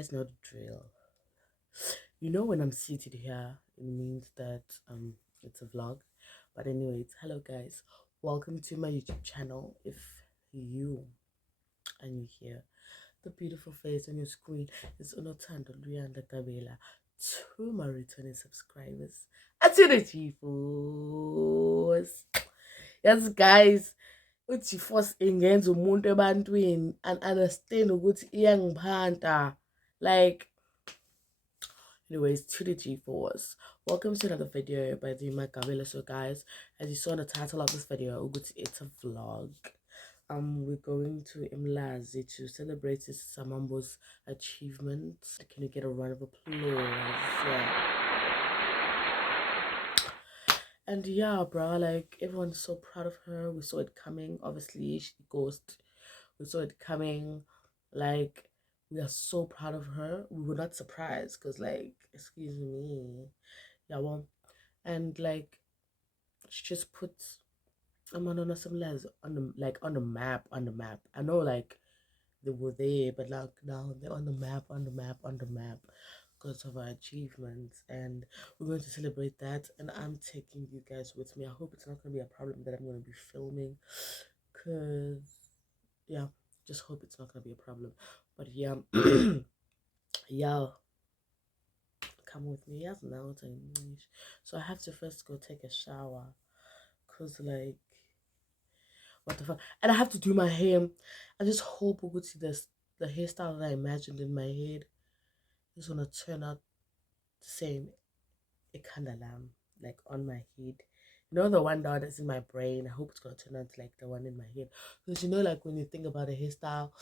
guys know the drill. You know, when I'm seated here, it means that it's a vlog. But anyways, hello guys, welcome to my YouTube channel. If you here, the beautiful face on your screen is Unotando Luyanda Gabela. To my returning subscribers, aseMlazi. Yes guys, uthi force ingenza umuntu ebantwini and understand ukuthi iyangiphanta. Like, anyways, to the G4s. Welcome to another video by the Makabela. So guys, as you saw in the title of this video, it's a vlog. We're going to SATMlazi to celebrate this Zamambho's achievements. Can you get a round of applause? Yeah. And yeah, bro, like everyone's so proud of her. We saw it coming. Obviously, she ghosted. We saw it coming. Like, we are so proud of her. We were not surprised because, like, excuse me, yeah, well, and like, she just puts Amanono aseMlazi on the map. I know, like, they were there, but like now they're on the map because of our achievements, and we're going to celebrate that. And I'm taking you guys with me. I hope it's not going to be a problem that I'm going to be filming, because yeah, just hope it's not going to be a problem. But yeah, y'all come with me. Yes, now it's English, so I have to first go take a shower, because like, what the fuck, and I have to do my hair. I just hope we could see this, the hairstyle that I imagined in my head is gonna turn out the same. Lamb, like on my head. You know, the one that's in my brain. I hope it's gonna turn out like the one in my head. Because you know, like when you think about a hairstyle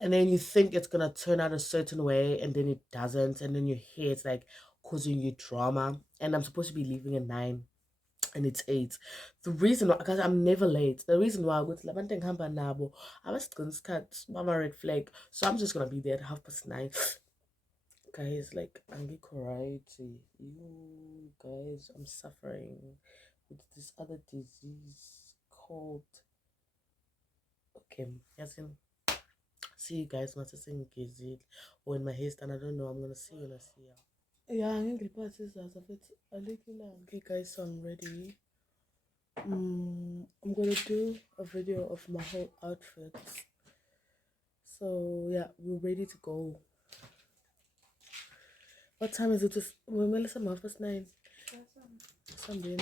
and then you think it's gonna turn out a certain way and then it doesn't, and then your hair is like causing you drama. And I'm supposed to be leaving at 9 and it's 8. The reason why, because I'm never late. The reason why I go to Labante Nkamba Nabo, I was going to cut Mama Red Flag. So I'm just gonna be there at 9:30. Guys, like, I'm crazy. You guys, I'm suffering with this other disease called, okay, yes, see you guys not saying Mkhize or in my hair stand. I don't know. I'm gonna see you when I see you. Yeah, I'm gonna pass this as of it. Okay guys, so I'm ready. I'm gonna do a video of my whole outfit. So yeah, we're ready to go. What time is it? We're Melissa, my first 9. Something.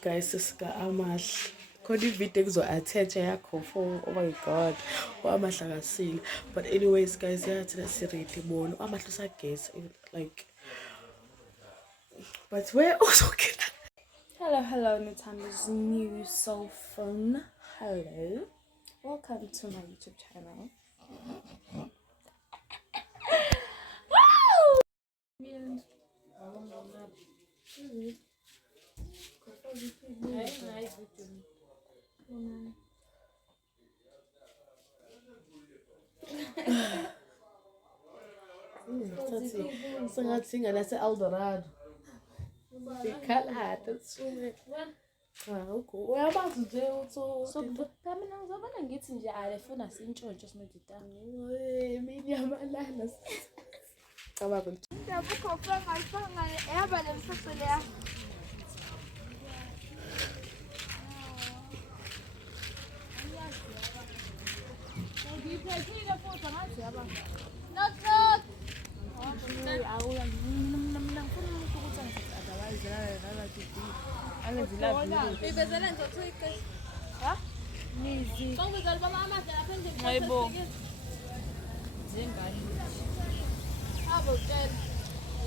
Guys, this guy amash khona ivideo kuzo-attach yakho for, oh my god, amahle akasile. But anyways guys, yeah, thina siredi bona amahle usagesi, like, but where also get. Hello Natanda's new cell phone. Hello, welcome to my YouTube channel. Singathinga nase-Eldorado. That's uyabazi nje Mina ngizobona ngithi nje alefuna sintshontshe sinodida. Mini yamalana. Cababa.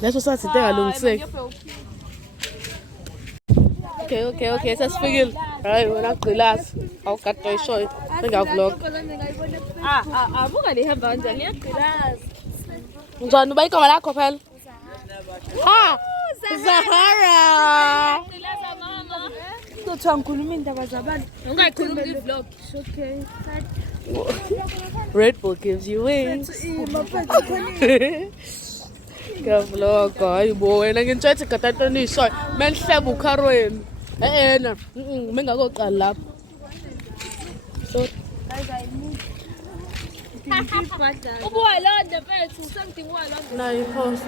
Let's just sit there alone. Okay, sasifike. Hayi wena gqilazi. Awugadwa ishoyo. Ngiyavlog. Abuka lihamba kanjani liyagqilaza. Njani uba igama lakho phela? Ha! Zahara. Okay. Red Bull gives you wings. Vlog, hayi bo wena ngintshwethe gatatonisho menhleba ukharweni ena mengakoqala lapho so now you post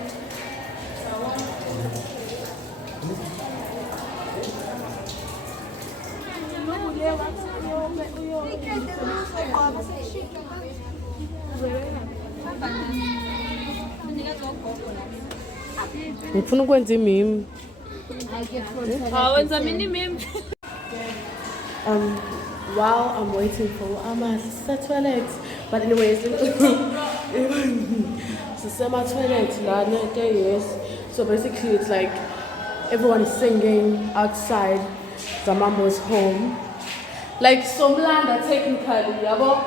ngifuna ukwenza imimi while I'm waiting for toilet but anyways sisema toilet lana yes so basically it's like everyone is singing outside Zamambho's home like somlanda technically yabo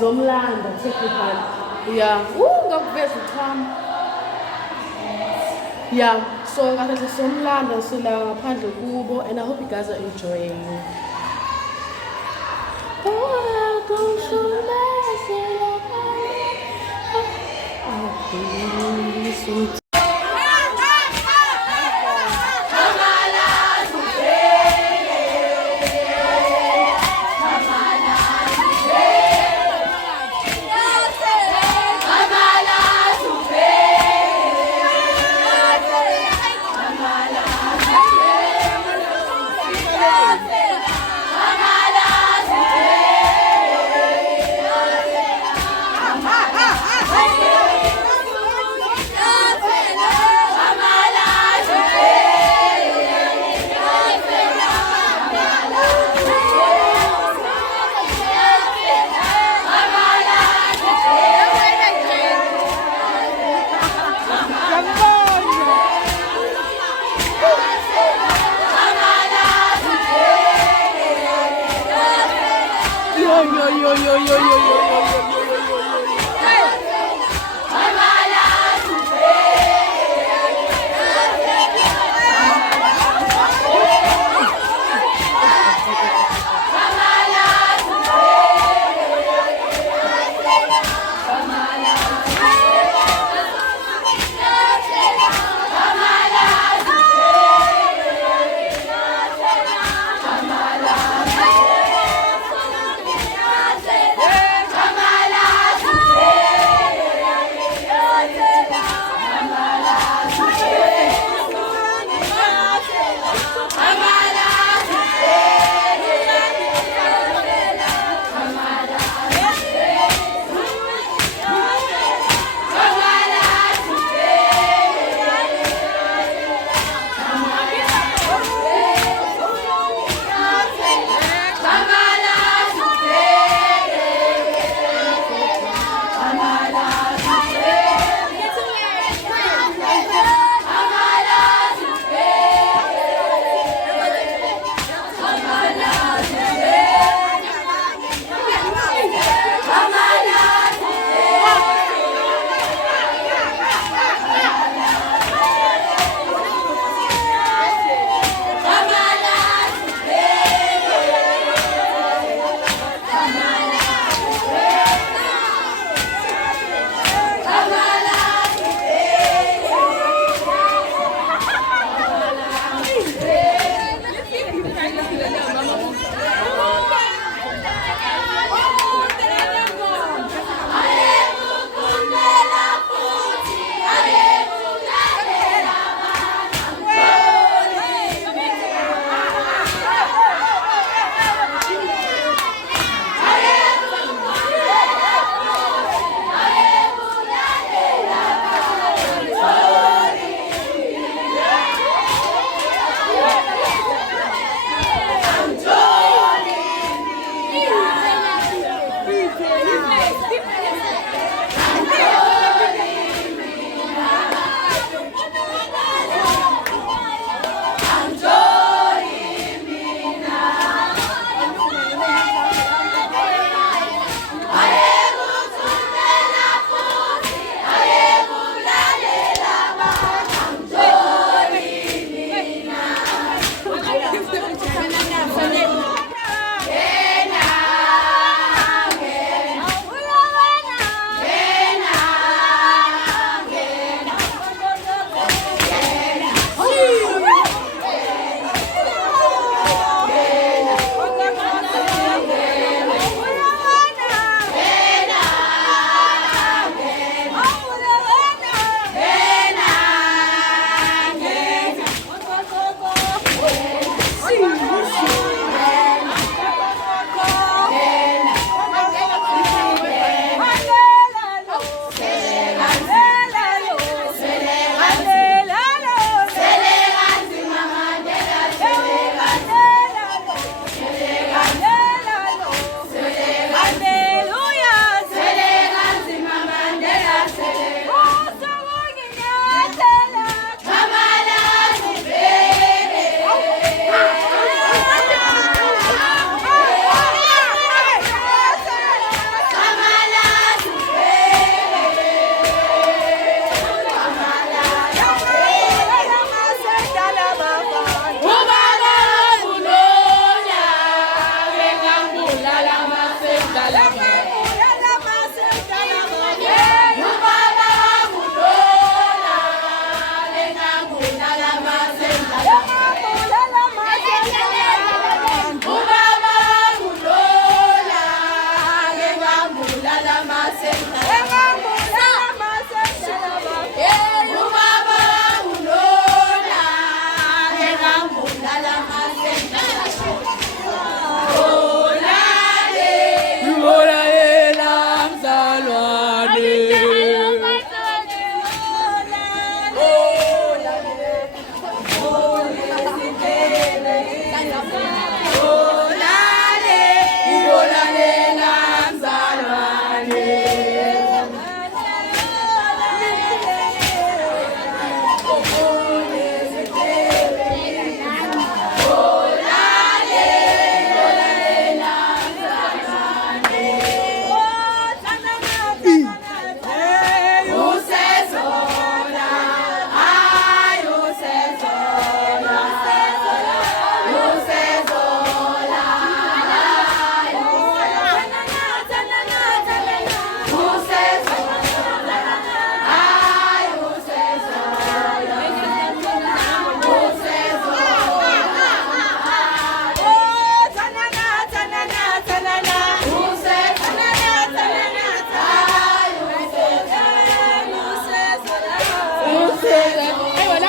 somlanda technically yeah ngakuveza ukhama yeah so ngathi somlanda sila ngaphandle kubo and I hope you guys are enjoying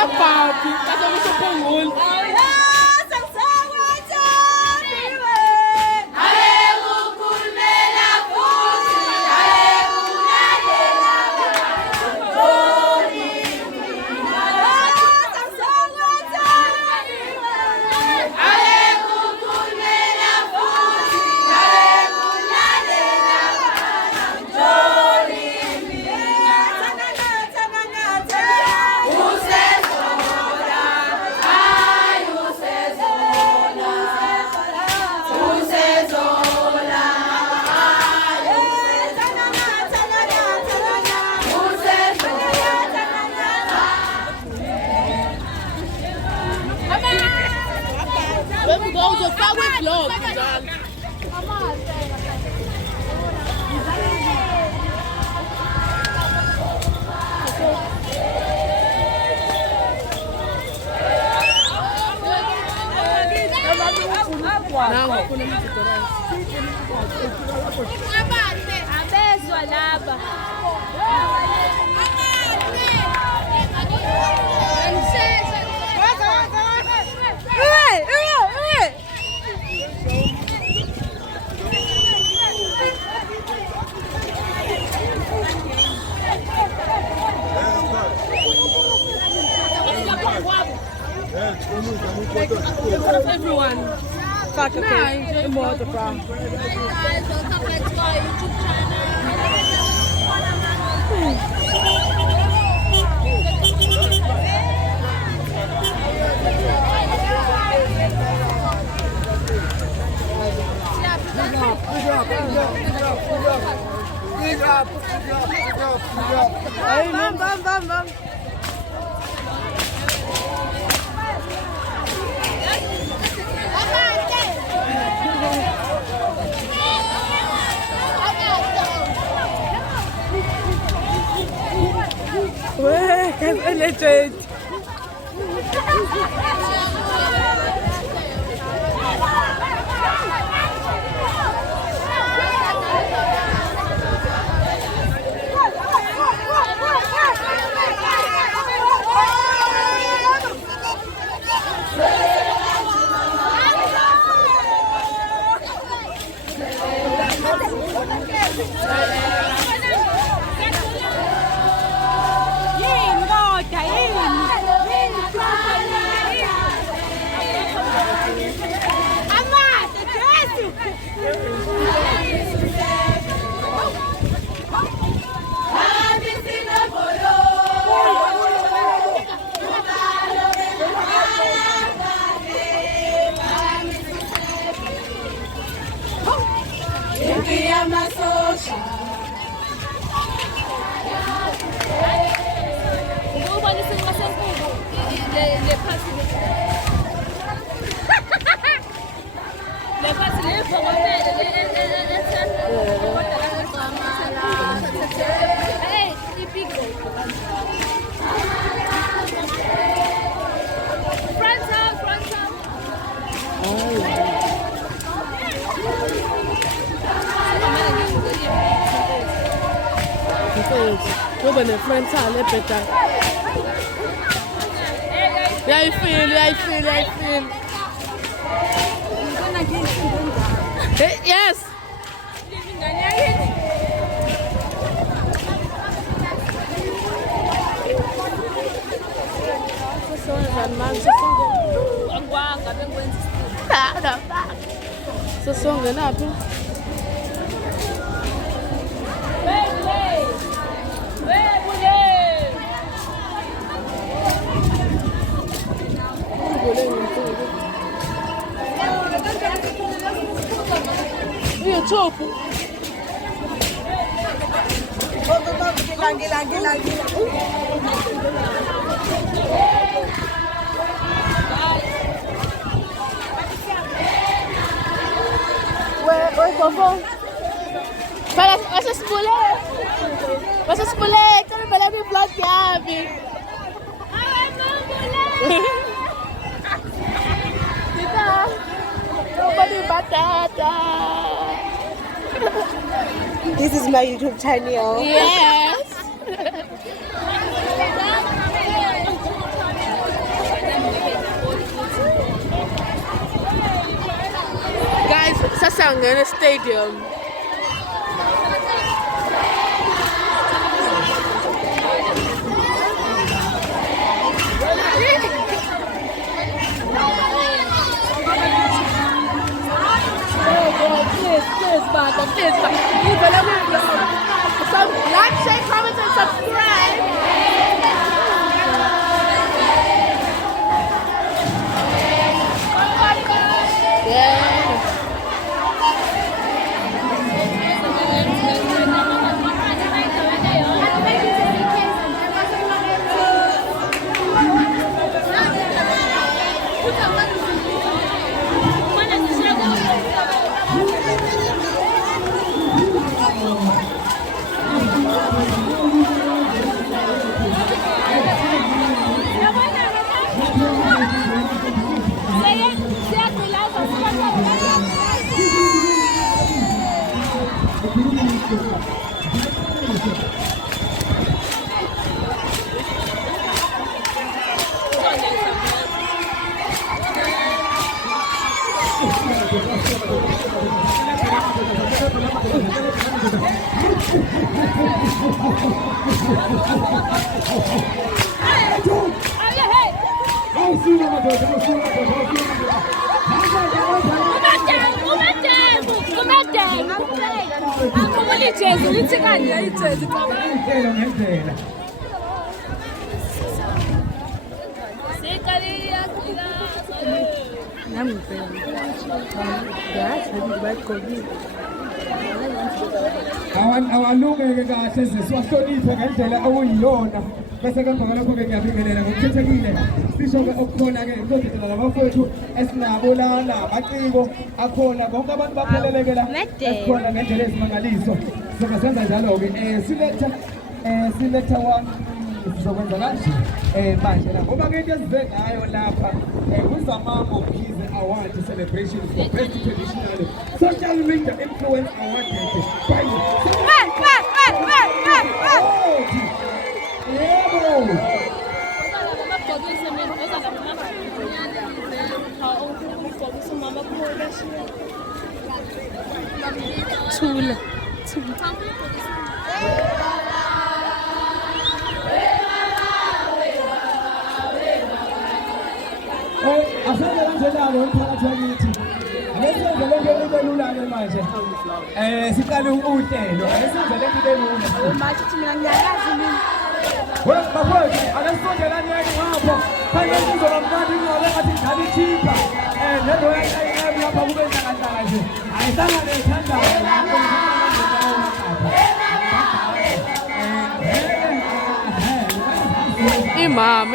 papi. Casa muito comum. Everyone, fuck okay. The more the problem. Hey guys, welcome back to our YouTube channel. Hey, bam. Ué, ele é gente. When friends are better. Yeah, I feel. Yes. Chopo. Oi, vovô. Você espulei, tu não vai me bloquear, viu? Batata. This is my YouTube channel. Yes. Angene Stadium. Please, you better like, share, comment, and subscribe. awalungeke kahle siwahloniphe ngendlela okuyiyona bese ke ngakho lapho ke ngiyabingelela ngokukhethekile sisho-ke okukhona-ke ngizodedela labafowethu esinabo lana amaciko akhona bonke abantu bapheleleke la esikhona ngendlela ezimangaliso singasenza njalo-ke siletha sizokwenza kanje manje la ngoba ke into esize ngayo lapha kuzamambo Mkhize Award celebration for best traditional social media influence award Tula. Asante kanjalo umphakathi wakithi. Ngesenze lento ibe lula-ke manje. Siqale uhlelo. Ngesenze lento ibe lula. Manje uthi mina ngiyakazi mina. Bafowethu, akasondelani ngapha. Fanele kuzoba mnandi ngoba ngathi ngale ichipha. Lento yayiqhayiqhayi lapha kube nhlangana nje. Ayihlangane ethandayo lapho. Imam.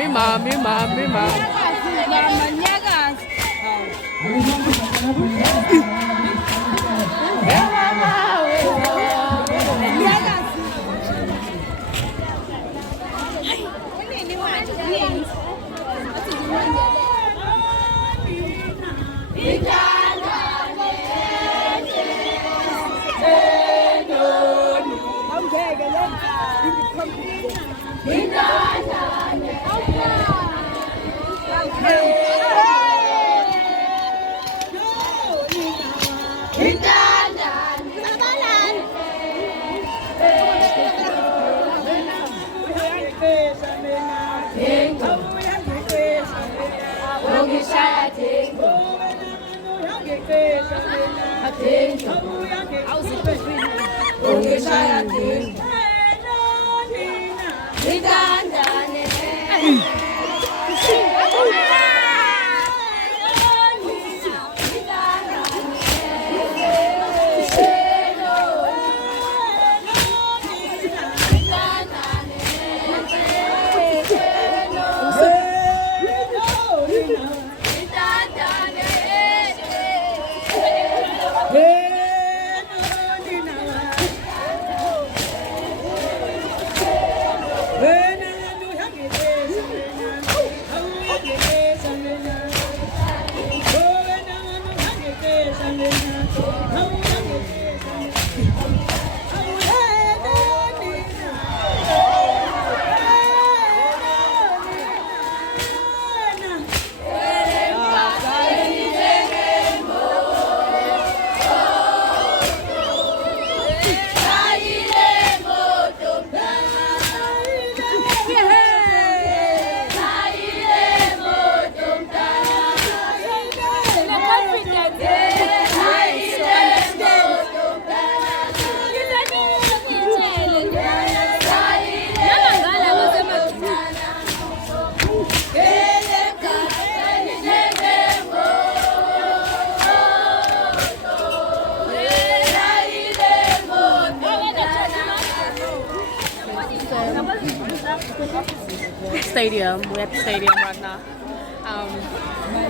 stadium. We're at the stadium right now.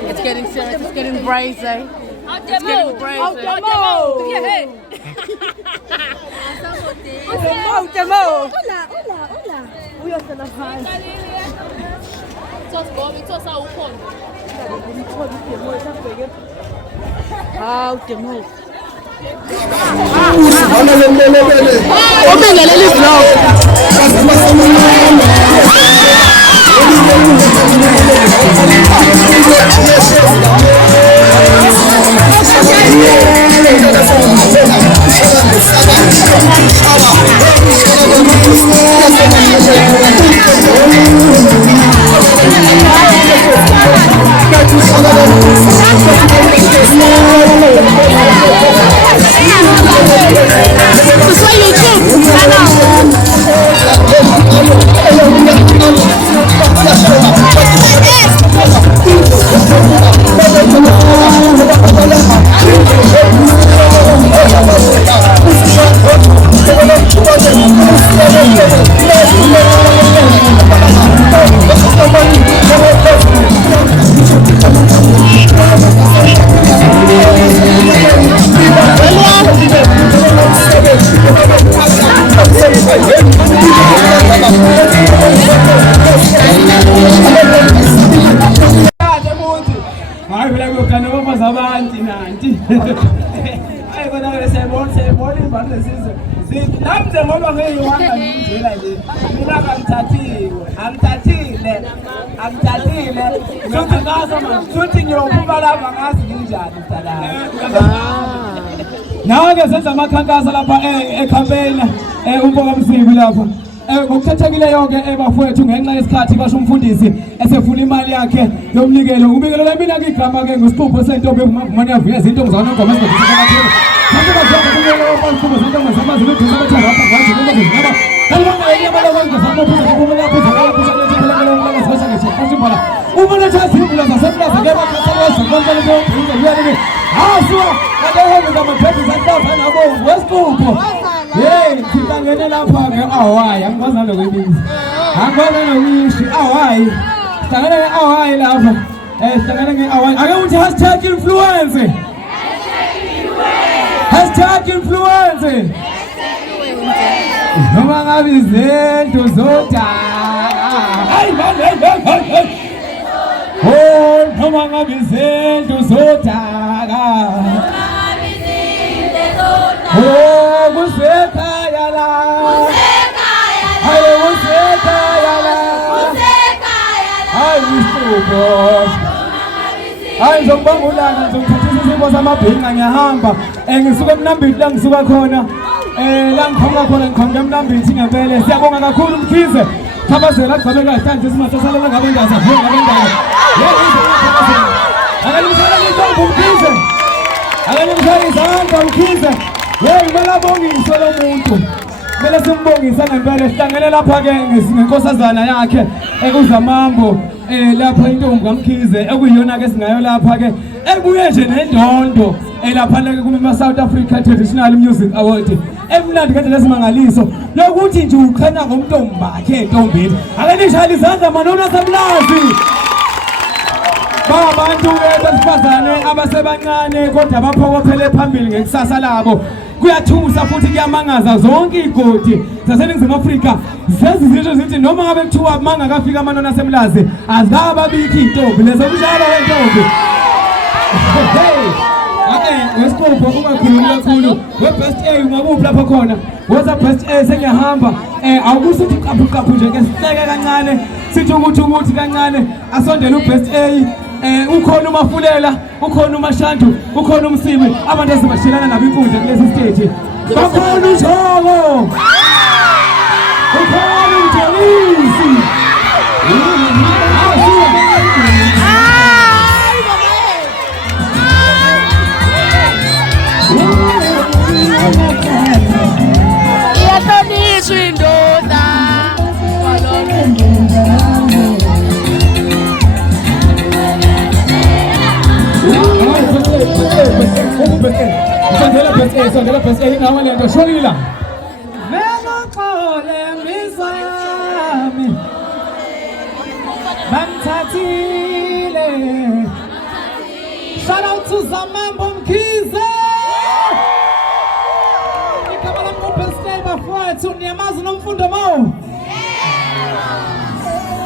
It's getting serious. It's getting crazy. It's getting crazy. Now ngesenza amakhankasa lapha ecampaign umfoka Msibi lapha ngokuthethekile yonke ebafowethu ngenxa yesikhathi basho umfundisi esefuna imali yakhe yomnikelo ubikelela mina ke igama ke ngosipho sentombi evumani yavuya izintombi zona ngoma ezibathile kanti bazonke kumele ofanele izintombi zamaZulu eduze abathanda lapha ngathi ngoba zingaba kalibanga yaba lokho zasamaphuza kumele aphuza laphuza lethi sibasha ngesikhathi mbala ubona thasibula zaseMlazi ke bakhathalwa konke lokho uyalini asiwa kaleyo ngamaphepha zahlala nabo wesipho sihlangene lapha ke awayi angibazana kwebizi angibazana nowishi awayi sihlangene ke awayi lapha sihlangene ke awayi ake uthi #influence #influence noma ngabe izinto zodaka hayi oh noma ngabe izinto zodaka oh kusekhaya la hayi kusekhaya la hayi isipho hayi ngizokubangulana ngizokuthathisa isipho samabhinqa ngiyahamba ngisuka eMnambithi la ngisuka khona la ngikhona khona ngikhona eMnambithi ngempela siyabonga kakhulu Mkhize thabazela gqabe kahle nje simathasala ngabe ngazavuka ngabe ngabe akalimsala ngithi Mkhize akalimsala izandla Mkhize kumele abongiswe lo muntu kumele simbongise ngempela sihlangene lapha ke ngenkosazana yakhe ekuzamambo lapha intombi kaMkhize ekuyiyona ke singayo lapha ke ebuye nje nendondo lapha ke kuma South Africa Traditional Music Award emnandi kade lesimangaliso lokuthi nje ukhanya ngomntombi bakhe entombini akanishali izandla Amanono aseMlazi babantu besifazane abasebancane kodwa baphokophele phambili ngekusasa labo kuyathusa futhi kuyamangaza zonke igodi zaseNingizimu Afrika zezizinto zithi noma ngabe kuthiwa mangakafika Amanono aseMlazi azababikho intombi lezo kunjalo wentombi wesipho ungakhulumi kakhulu we-best A ungakuphi lapho khona woza best A sengiyahamba awukusithi qaphu nje ke sihleke kancane sithi ukuthi kancane asondele u-best A ukhona uMafulela ukhona uMashandu ukhona uMsibi abantu esibashilana nabo inkundla kulesi stage bakhona uJoko ukhona uJolisi iyahlonishwa indoda sondela best A ngawa lento shonila vela xole misami Shout out to Zamambho Mkhize. Nikamala open stage bafowethu niyamazi nomfundo mo.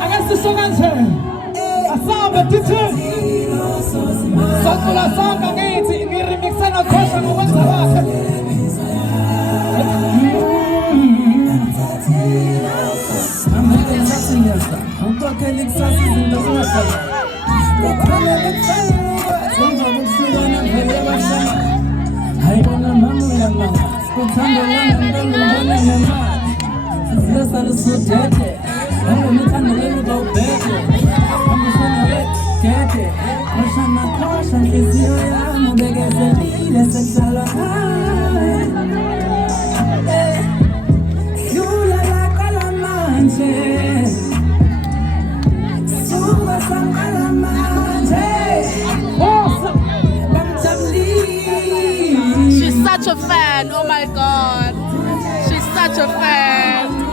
Akasisonanje. Asamba tithi. Sokula sonke ngithi ngiremixa nokhosha ngokwenza bakhe. She's such a fan, oh my god. She's such a fan.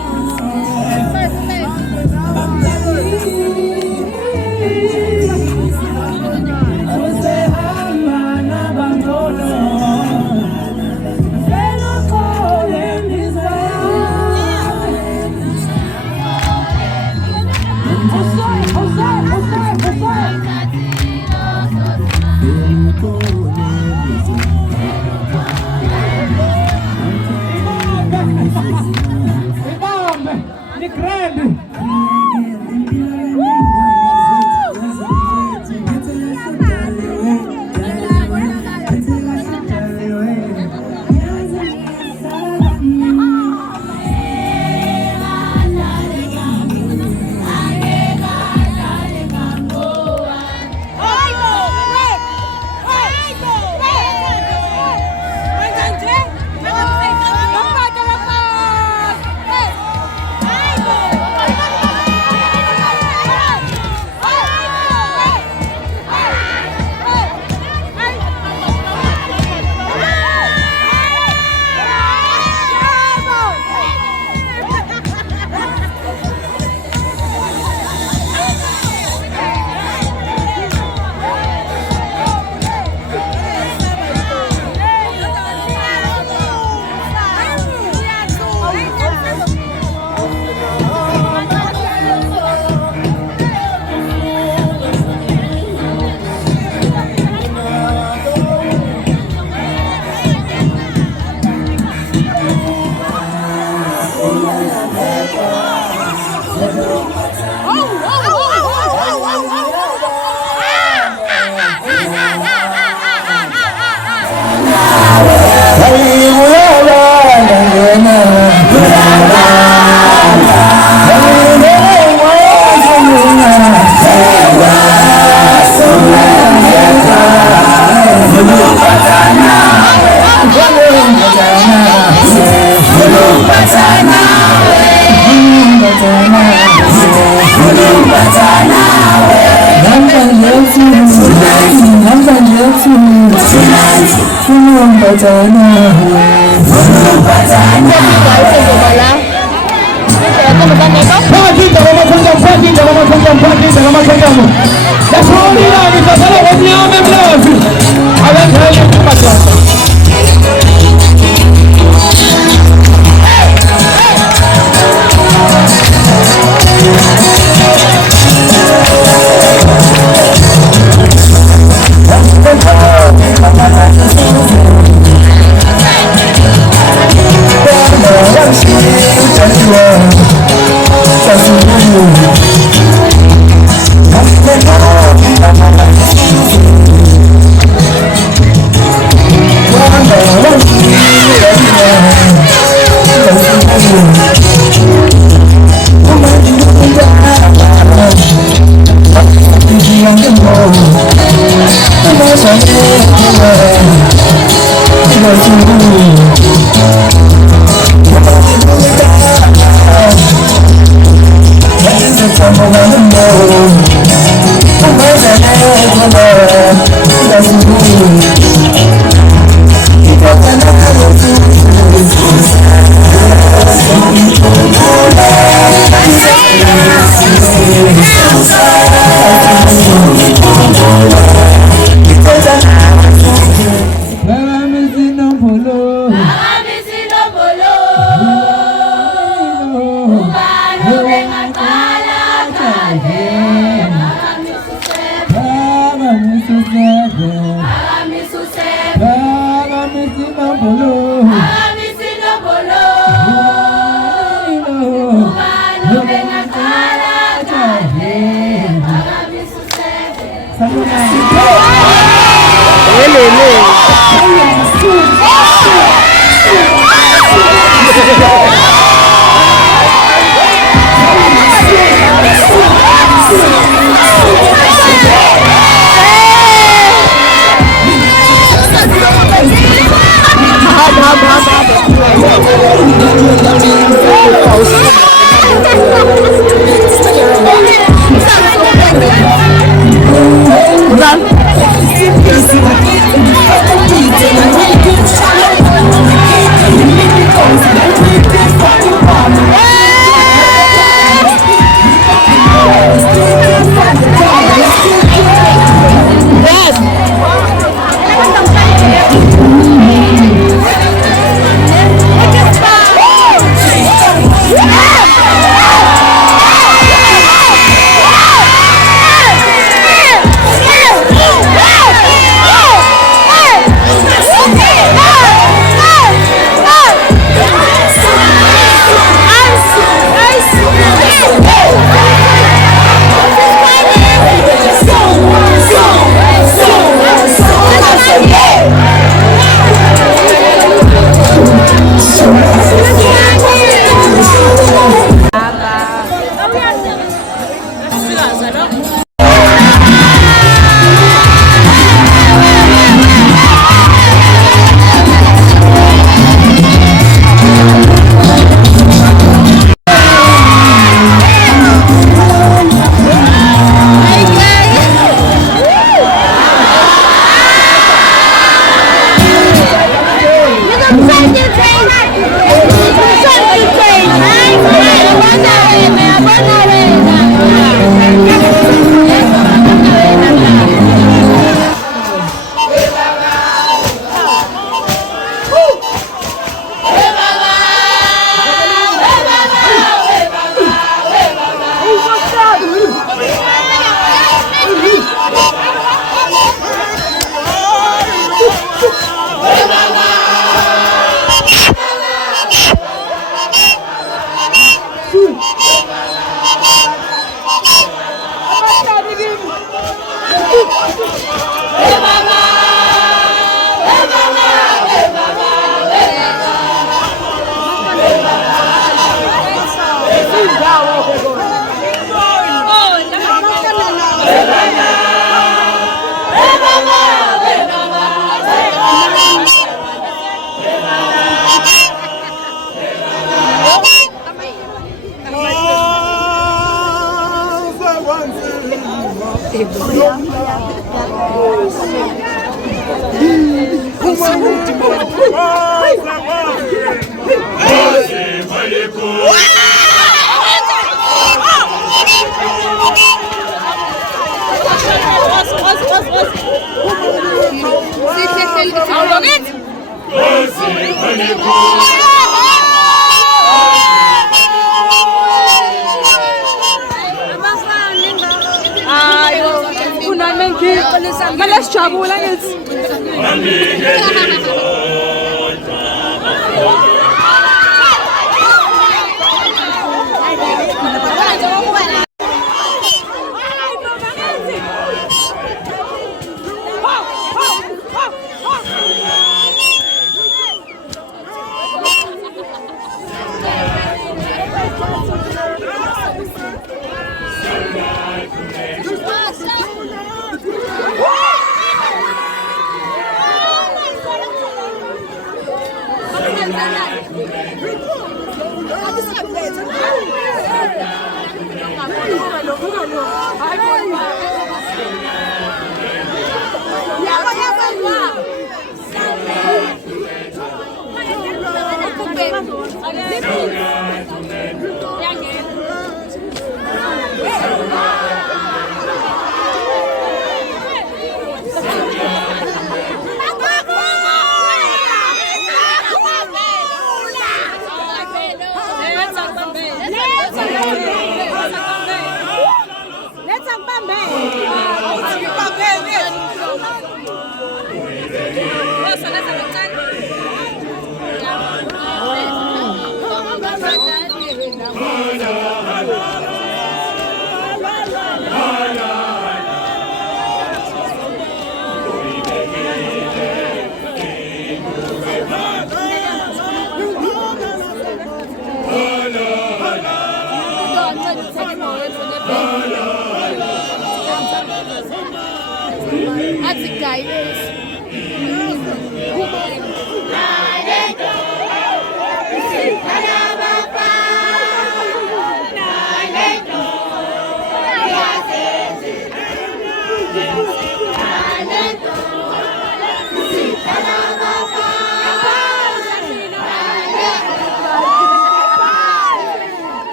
Outside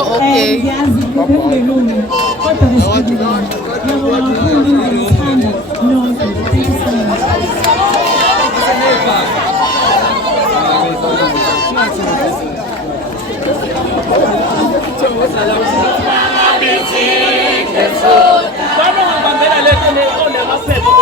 Okay. Bana ngibambela lento le onemaphepha